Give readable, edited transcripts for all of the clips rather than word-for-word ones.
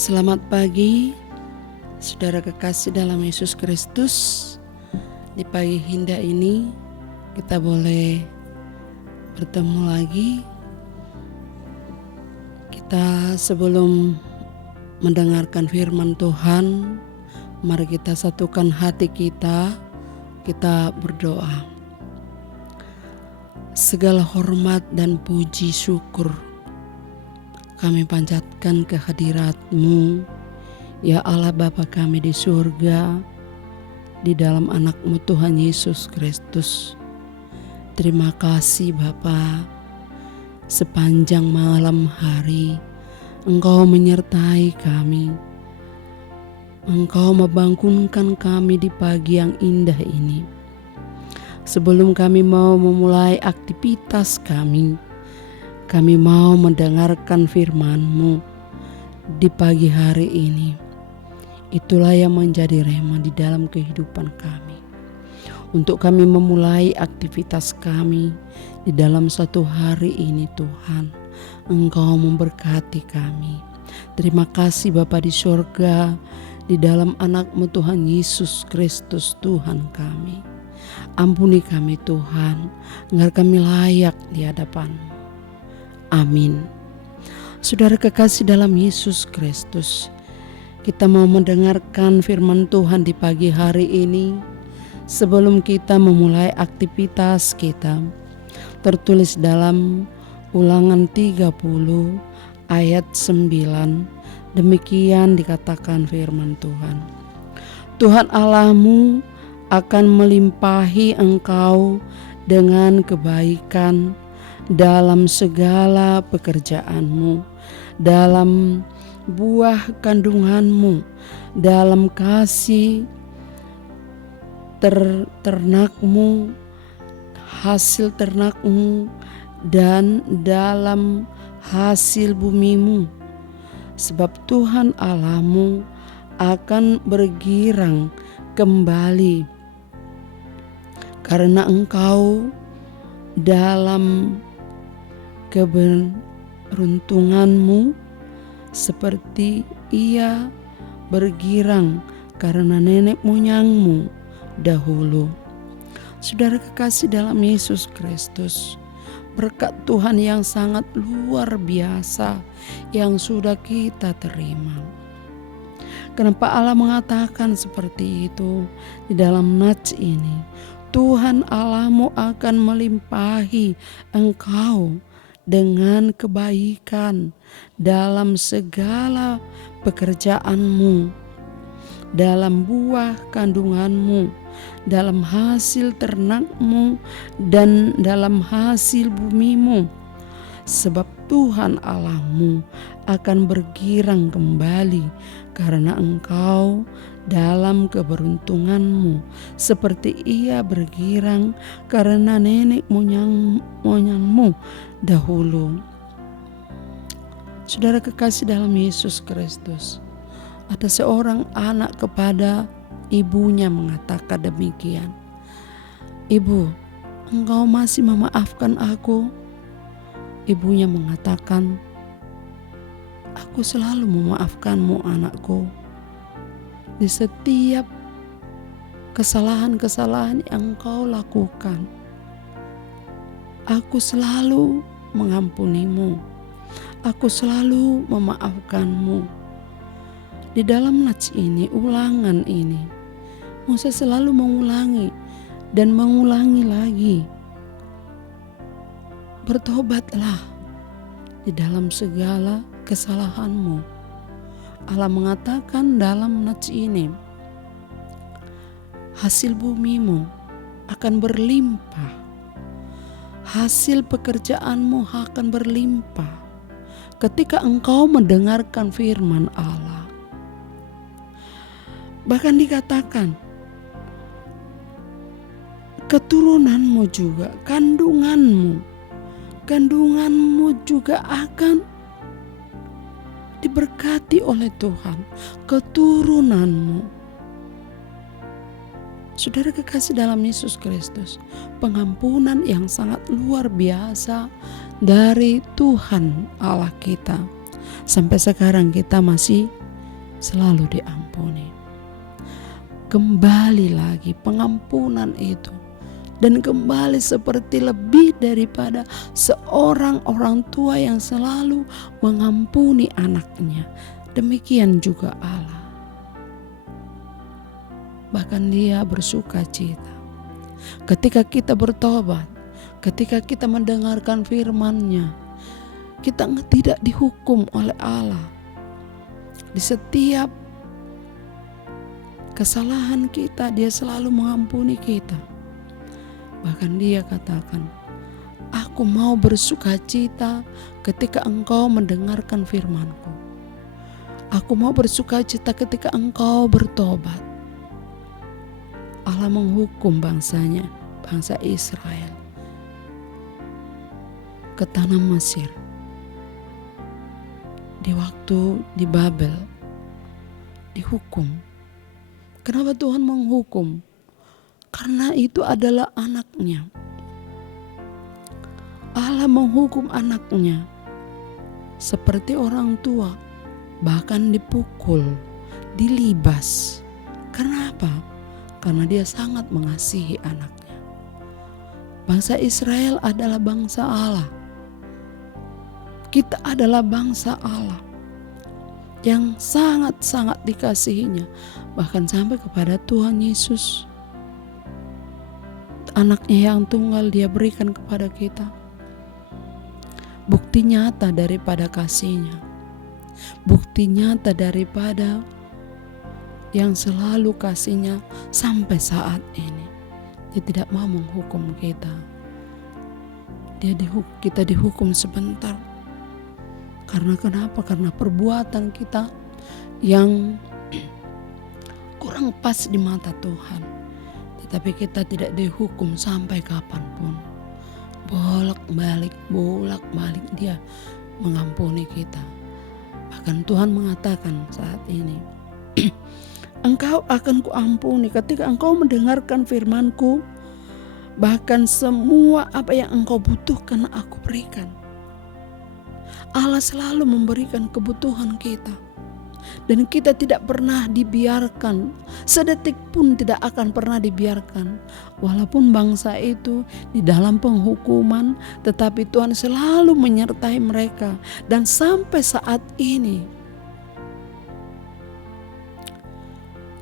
Selamat pagi, saudara kekasih dalam Yesus Kristus. Di pagi indah ini kita boleh bertemu lagi. Kita sebelum mendengarkan firman Tuhan, mari kita satukan hati kita berdoa. Segala hormat dan puji syukur kami panjatkan kehadirat-Mu, ya Allah Bapa kami di surga, di dalam anak-Mu Tuhan Yesus Kristus. Terima kasih Bapa, sepanjang malam hari Engkau menyertai kami. Engkau membangunkan kami di pagi yang indah ini. Sebelum kami mau memulai aktivitas kami mau mendengarkan firman-Mu di pagi hari ini. Itulah yang menjadi rema di dalam kehidupan kami. Untuk kami memulai aktivitas kami di dalam satu hari ini Tuhan, Engkau memberkati kami. Terima kasih Bapa di surga, di dalam anak-Mu Tuhan Yesus Kristus Tuhan kami. Ampuni kami Tuhan, agar kami layak di hadapan-Mu. Amin. Saudara kekasih dalam Yesus Kristus, kita mau mendengarkan firman Tuhan di pagi hari ini. Sebelum kita memulai aktivitas kita, tertulis dalam Ulangan 30 ayat 9. Demikian dikatakan firman Tuhan. Tuhan Allahmu akan melimpahi engkau dengan kebaikan dalam segala pekerjaanmu, dalam buah kandunganmu, dalam kasih ternakmu, hasil ternakmu, dan dalam hasil bumimu. Sebab Tuhan Allahmu akan bergirang kembali karena engkau dalam keberuntunganmu, seperti ia bergirang karena nenek moyangmu dahulu. Saudara kekasih dalam Yesus Kristus, berkat Tuhan yang sangat luar biasa yang sudah kita terima. Kenapa Allah mengatakan seperti itu di dalam nats ini? Tuhan Allahmu akan melimpahi engkau dengan kebaikan dalam segala pekerjaanmu, dalam buah kandunganmu, dalam hasil ternakmu, dan dalam hasil bumimu. Sebab Tuhan Allahmu akan bergirang kembali karena engkau dalam keberuntunganmu, seperti ia bergirang karena nenek moyangmu dahulu. Saudara kekasih dalam Yesus Kristus, ada seorang anak kepada ibunya mengatakan demikian, "Ibu, engkau masih memaafkan aku?" Ibunya mengatakan, "Aku selalu memaafkanmu anakku. Di setiap kesalahan-kesalahan yang engkau lakukan, aku selalu mengampunimu. Aku selalu memaafkanmu." Di dalam nats ini, ulangan ini, Musa selalu mengulangi dan mengulangi lagi. Bertobatlah di dalam segala kesalahanmu. Allah mengatakan dalam nats ini, hasil bumimu akan berlimpah, hasil pekerjaanmu akan berlimpah ketika engkau mendengarkan firman Allah. Bahkan dikatakan, keturunanmu juga, kandunganmu juga akan diberkati oleh Tuhan, keturunanmu. Saudara kekasih dalam Yesus Kristus, pengampunan yang sangat luar biasa dari Tuhan Allah kita. Sampai sekarang kita masih selalu diampuni. Kembali lagi pengampunan itu, dan kembali seperti lebih daripada seorang orang tua yang selalu mengampuni anaknya. Demikian juga Allah. Bahkan Dia bersuka cita ketika kita bertobat, ketika kita mendengarkan firman-Nya. Kita tidak dihukum oleh Allah. Di setiap kesalahan kita, Dia selalu mengampuni kita. Bahkan Dia katakan, "Aku mau bersuka cita ketika engkau mendengarkan firman-Ku. Aku mau bersuka cita ketika engkau bertobat." Allah menghukum bangsanya, bangsa Israel, ke tanah Mesir. Di waktu di Babel dihukum. Kenapa Tuhan menghukum? Karena itu adalah anaknya. Allah menghukum anaknya seperti orang tua, bahkan dipukul, dilibas. Karena apa? Karena Dia sangat mengasihi anaknya. Bangsa Israel adalah bangsa Allah. Kita adalah bangsa Allah yang sangat-sangat dikasihinya, bahkan sampai kepada Tuhan Yesus, anaknya yang tunggal Dia berikan kepada kita. Bukti nyata daripada kasih-Nya, bukti nyata daripada yang selalu kasih-Nya sampai saat ini. Dia tidak mau menghukum kita. Kita dihukum sebentar. Karena kenapa? Karena perbuatan kita yang kurang pas di mata Tuhan. Tetapi kita tidak dihukum sampai kapanpun. Bolak-balik Dia mengampuni kita. Bahkan Tuhan mengatakan saat ini, "Engkau akan kuampuni ketika engkau mendengarkan firman-Ku. Bahkan semua apa yang engkau butuhkan aku berikan." Allah selalu memberikan kebutuhan kita. Dan kita tidak pernah dibiarkan, sedetik pun tidak akan pernah dibiarkan. Walaupun bangsa itu di dalam penghukuman, tetapi Tuhan selalu menyertai mereka. Dan sampai saat ini,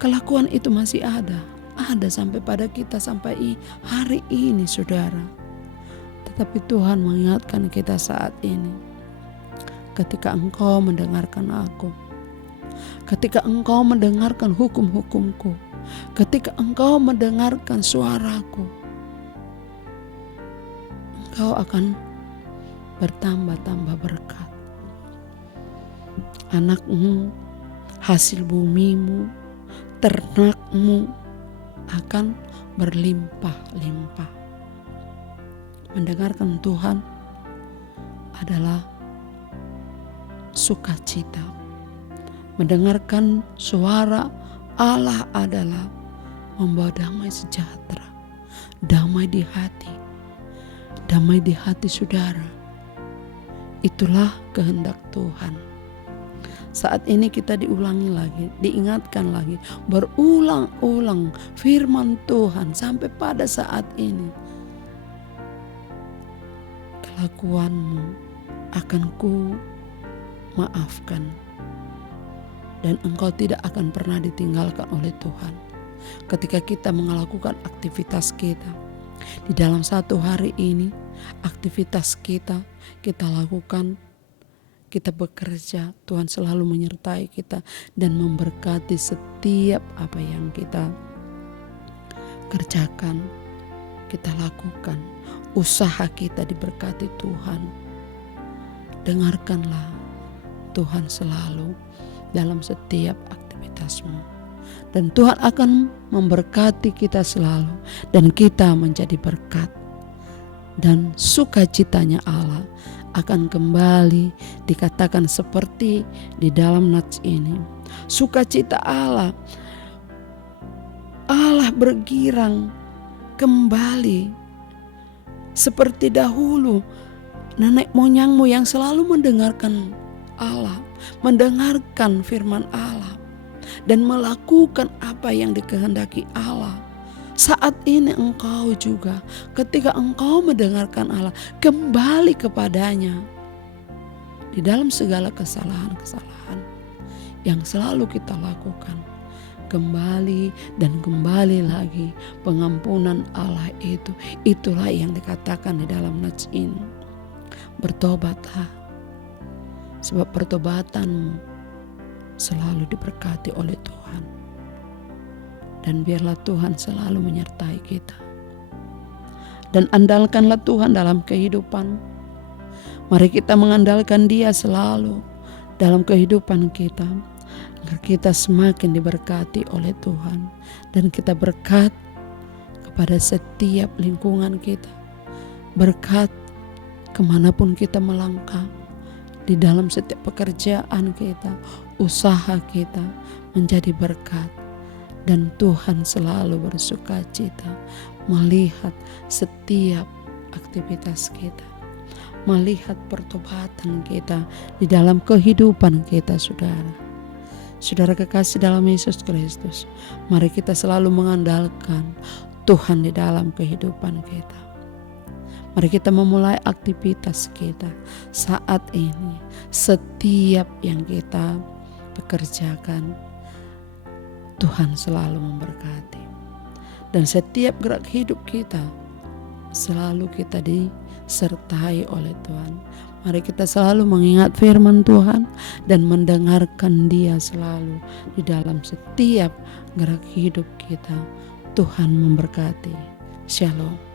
kelakuan itu masih ada sampai pada kita sampai hari ini, saudara. Tetapi Tuhan mengingatkan kita saat ini, ketika engkau mendengarkan aku, ketika engkau mendengarkan hukum-hukumku, ketika engkau mendengarkan suaraku, engkau akan bertambah-tambah berkat. Anakmu, hasil bumimu, ternakmu akan berlimpah-limpah. Mendengarkan Tuhan adalah sukacita. Mendengarkan suara Allah adalah membawa damai sejahtera, damai di hati saudara. Itulah kehendak Tuhan. Saat ini kita diulangi lagi, diingatkan lagi, berulang-ulang firman Tuhan sampai pada saat ini. Kelakuanmu akan ku maafkan, dan engkau tidak akan pernah ditinggalkan oleh Tuhan. Ketika kita melakukan aktivitas kita di dalam satu hari ini, aktivitas kita lakukan, kita bekerja, Tuhan selalu menyertai kita dan memberkati setiap apa yang kita kerjakan, kita lakukan. Usaha kita diberkati Tuhan. Dengarkanlah Tuhan selalu dalam setiap aktivitasmu. Dan Tuhan akan memberkati kita selalu. Dan kita menjadi berkat. Dan sukacitanya Allah akan kembali dikatakan seperti di dalam nats ini. Sukacita Allah bergirang kembali seperti dahulu. Nenek moyangmu yang selalu mendengarkan Allah, mendengarkan firman Allah, dan melakukan apa yang dikehendaki Allah. Saat ini engkau juga, ketika engkau mendengarkan Allah, kembali kepadanya di dalam segala kesalahan-kesalahan yang selalu kita lakukan. Kembali dan kembali lagi, pengampunan Allah itulah yang dikatakan di dalam nats ini. Bertobatlah, sebab pertobatanmu selalu diberkati oleh Tuhan. Dan biarlah Tuhan selalu menyertai kita. Dan andalkanlah Tuhan dalam kehidupan. Mari kita mengandalkan Dia selalu dalam kehidupan kita, agar kita semakin diberkati oleh Tuhan. Dan kita berkat kepada setiap lingkungan kita. Berkat kemanapun kita melangkah. Di dalam setiap pekerjaan kita, usaha kita menjadi berkat. Dan Tuhan selalu bersukacita melihat setiap aktivitas kita, melihat pertobatan kita di dalam kehidupan kita, saudara. Saudara kekasih dalam Yesus Kristus, mari kita selalu mengandalkan Tuhan di dalam kehidupan kita. Mari kita memulai aktivitas kita saat ini. Setiap yang kita pekerjakan, Tuhan selalu memberkati. Dan setiap gerak hidup kita, selalu kita disertai oleh Tuhan. Mari kita selalu mengingat firman Tuhan dan mendengarkan Dia selalu di dalam setiap gerak hidup kita. Tuhan memberkati. Shalom.